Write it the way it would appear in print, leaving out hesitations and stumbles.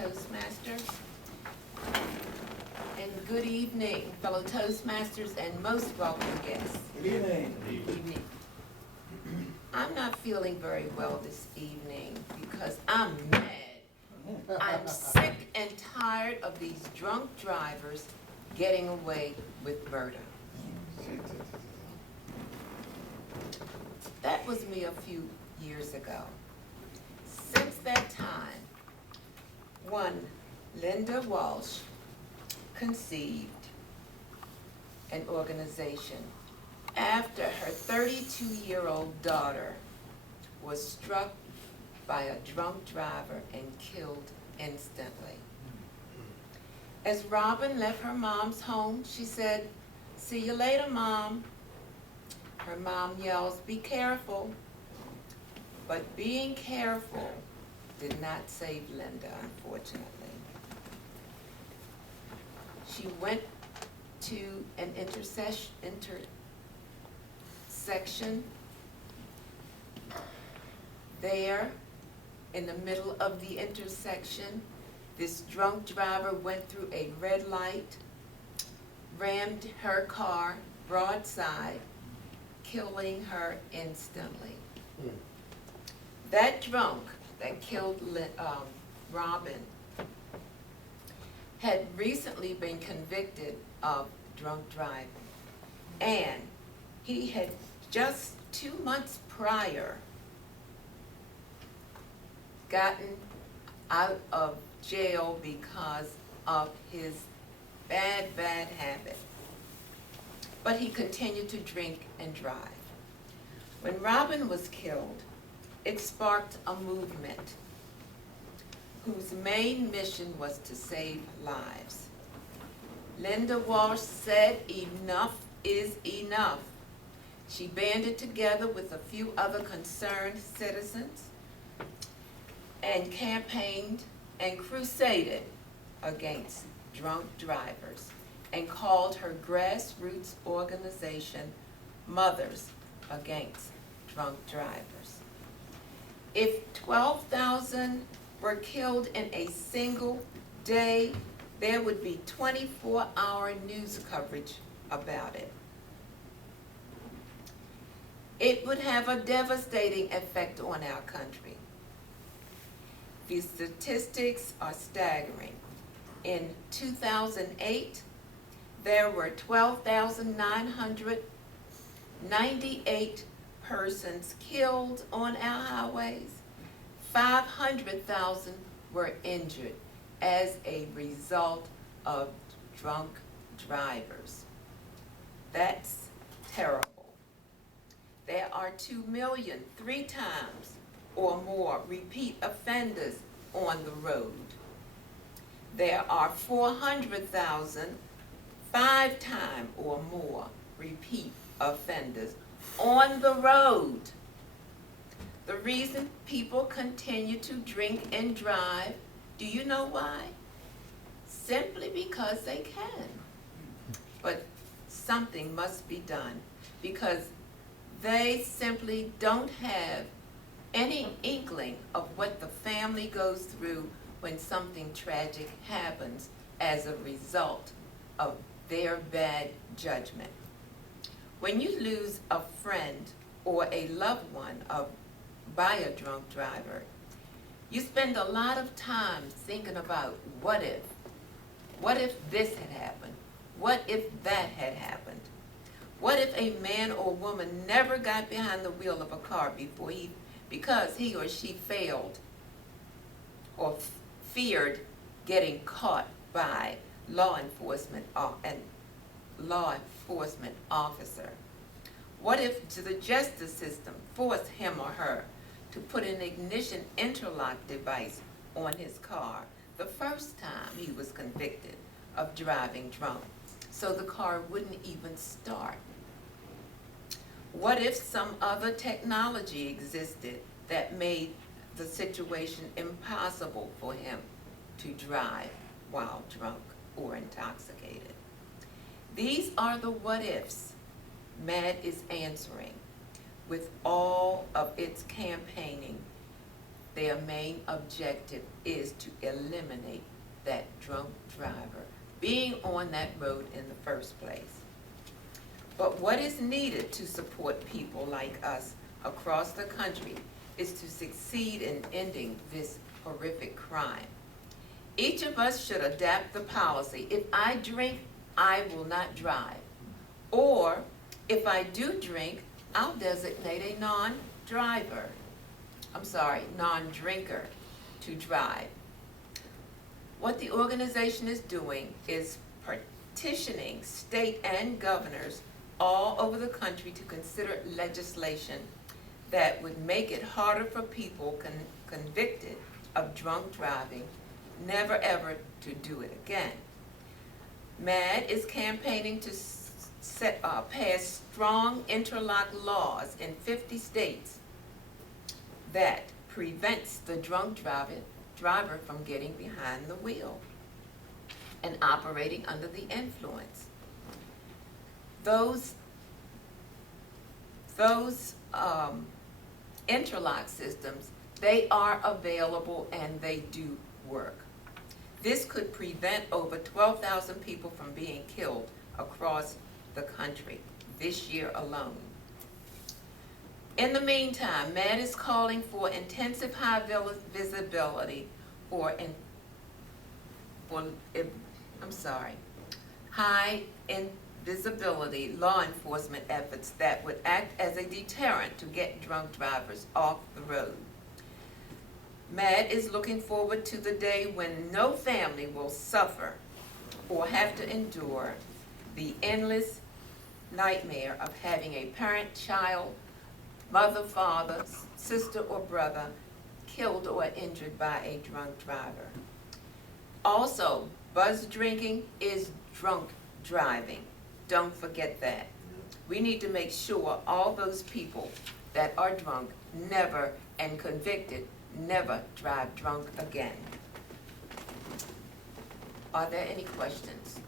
Toastmasters. And good evening, fellow Toastmasters and most welcome guests. Good evening. Good evening. I'm not feeling very well this evening because I'm mad. I'm sick and tired of these drunk drivers getting away with murder. That was me a few years ago. Since that time, one Linda Walsh conceived an organization after her 32-year-old daughter was struck by a drunk driver and killed instantly. As Robin left her mom's home, she said, "See you later, Mom." Her mom yells, "Be careful." But being careful did not save Linda, unfortunately. She went to an intersection. There, in the middle of the intersection, this drunk driver went through a red light, rammed her car broadside, killing her instantly. That drunk that killed Robin had recently been convicted of drunk driving, and he had just 2 months prior gotten out of jail because of his bad habit. But he continued to drink and drive. When Robin was killed, it sparked a movement whose main mission was to save lives. Linda Walsh said enough is enough. She banded together with a few other concerned citizens and campaigned and crusaded against drunk drivers and called her grassroots organization Mothers Against Drunk Drivers. If 12,000 were killed in a single day, there would be 24-hour news coverage about it. It would have a devastating effect on our country. The statistics are staggering. In 2008, there were 12,998 persons killed on our highways. 500,000 were injured as a result of drunk drivers. That's terrible. There are 2 million, 3 times or more repeat offenders on the road. There are 400,000, 5 times or more repeat offenders on the road. The reason people continue to drink and drive, do you know why? Simply because they can. But something must be done because they simply don't have any inkling of what the family goes through when something tragic happens as a result of their bad judgment. When you lose a friend or a loved one by a drunk driver, you spend a lot of time thinking about what if this had happened? What if that had happened? What if a man or woman never got behind the wheel of a car because he or she failed or feared getting caught by law enforcement officer? What if the justice system forced him or her to put an ignition interlock device on his car the first time he was convicted of driving drunk, so the car wouldn't even start? What if some other technology existed that made the situation impossible for him to drive while drunk or intoxicated? These are the what ifs MADD is answering with all of its campaigning their main objective is to eliminate that drunk driver being on that road in the first place. But what is needed to support people like us across the country is to succeed in ending this horrific crime. Each of us should adapt the policy. If I drink, I will not drive. Or if I do drink, I'll designate a non-drinker to drive. What the organization is doing is petitioning state and governors all over the country to consider legislation that would make it harder for people convicted of drunk driving never ever to do it again. MADD is campaigning to pass strong interlock laws in 50 states that prevents the drunk driver from getting behind the wheel and operating under the influence. Those interlock systems, they are available and they do work. This could prevent over 12,000 people from being killed across the country this year alone. In the meantime, MADD is calling for intensive high visibility high invisibility law enforcement efforts that would act as a deterrent to get drunk drivers off the road. MADD is looking forward to the day when no family will suffer or have to endure the endless nightmare of having a parent, child, mother, father, sister, or brother killed or injured by a drunk driver. Also, buzz drinking is drunk driving. Don't forget that. We need to make sure all those people that are drunk never and convicted never drive drunk again. Are there any questions?